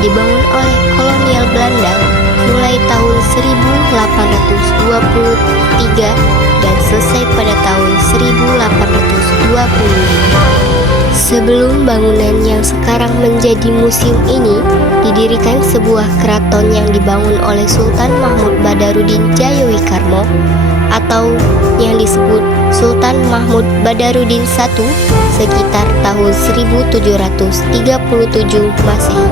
dibangun oleh kolonial Belanda mulai tahun 1823 dan selesai pada tahun 1825. Sebelum bangunan yang sekarang menjadi museum ini, didirikan sebuah keraton yang dibangun oleh Sultan Mahmud Badarudin Jayawikarmo atau yang disebut Sultan Mahmud Badarudin I sekitar tahun 1737 Masehi.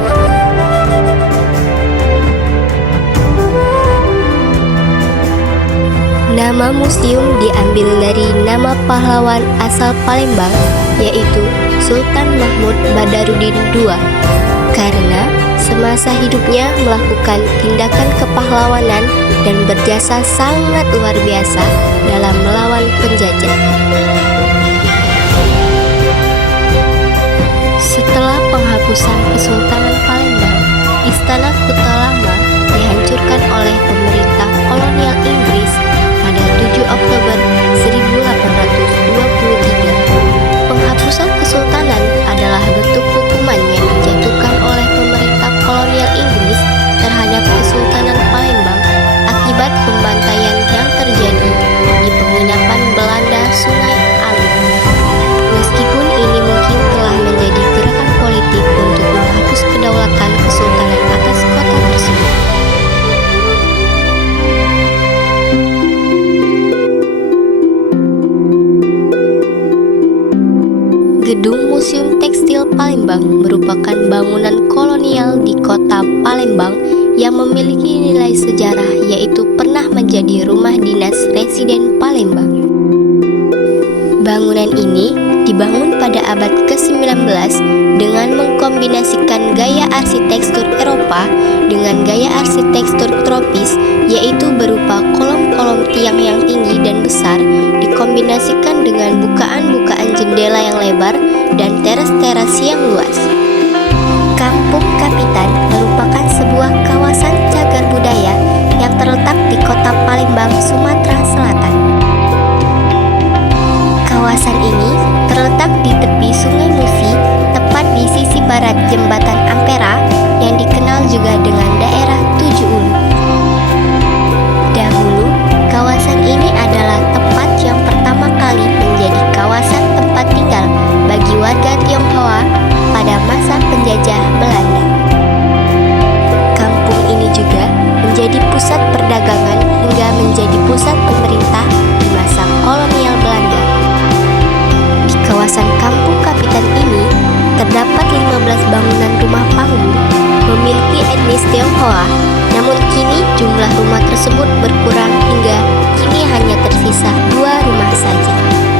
Nama museum diambil dari nama pahlawan asal Palembang, yaitu Sultan Mahmud Badarudin II, karena semasa hidupnya melakukan tindakan kepahlawanan dan berjasa sangat luar biasa dalam melawan penjajah. Setelah penghapusan Kesultanan Palembang, Istana Kuta Lama dihancurkan oleh pemerintah kolonial Inggris pada 7 Oktober 1823. Penghapusan kesultanan adalah bentuk hukuman yang dijatuhkan oleh pemerintah kolonial Inggris terhadap Kesultanan Palembang akibat pembantaian yang terjadi di penginapan Belanda Sungai Alun. Meskipun ini mungkin telah menjadi gerakan politik untuk menghapus kedaulatan kesultanan atas kota tersebut. Gedung Museum Tekstil Palembang merupakan bangunan kolonial di kota Palembang yang memiliki nilai sejarah, yaitu pernah menjadi rumah dinas Residen Palembang. Bangunan ini dibangun pada abad ke-19 dengan mengkombinasikan gaya arsitektur Eropa dengan gaya arsitektur tropis, yaitu berupa kolom-kolom tiang yang tinggi dan besar dikombinasikan dengan bukaan-bukaan jendela yang lebar dan teras-teras yang luas. Kampung Kapitan merupakan sebuah kawasan cagar budaya yang terletak di kota Palembang, Sumatera Selatan. Kawasan ini terletak di tepi Sungai Musi, tepat di sisi barat Jembatan Ampera yang dikenal juga dengan daerah Tujuh Ulu. Dahulu, kawasan ini adalah tempat yang pertama kali menjadi kawasan tempat tinggal bagi warga Tionghoa pada masa penjajah Belanda. Kampung ini juga menjadi pusat perdagangan hingga menjadi pusat pemerintah di masa kolonial Belanda. Di kawasan Kampung Kapitan ini terdapat 15 bangunan rumah panggung memiliki etnis Tionghoa, namun kini jumlah rumah tersebut berkurang hingga kini hanya tersisa 2 rumah saja.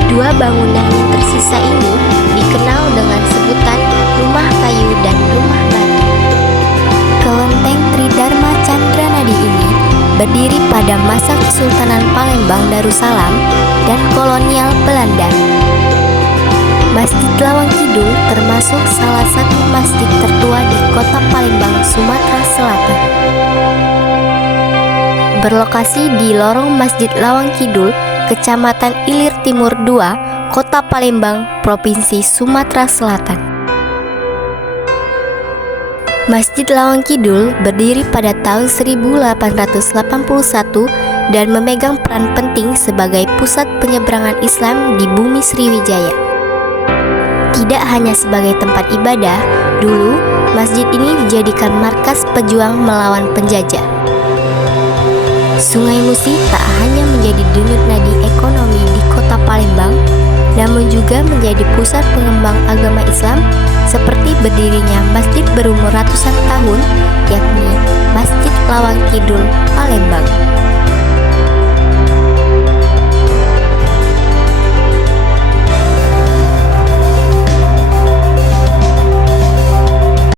2 bangunan yang tersisa ini dikenal dengan sebutan rumah kayu dan rumah batu. Kelenteng Tridharma Candranadi ini berdiri pada masa Kesultanan Palembang Darussalam dan kolonial Belanda. Masjid Lawang Kidul termasuk salah satu masjid tertua di kota Palembang, Sumatera Selatan. Berlokasi di lorong Masjid Lawang Kidul, Kecamatan Ilir Timur 2, Kota Palembang, Provinsi Sumatera Selatan. Masjid Lawang Kidul berdiri pada tahun 1881 dan memegang peran penting sebagai pusat penyeberangan Islam di bumi Sriwijaya. Tidak hanya sebagai tempat ibadah, dulu masjid ini dijadikan markas pejuang melawan penjajah. Sungai Musi tak hanya menjadi denyut nadi ekonomi di kota Palembang, namun juga menjadi pusat pengembang agama Islam, seperti berdirinya masjid berumur ratusan tahun, yakni Masjid Lawang Kidul, Palembang.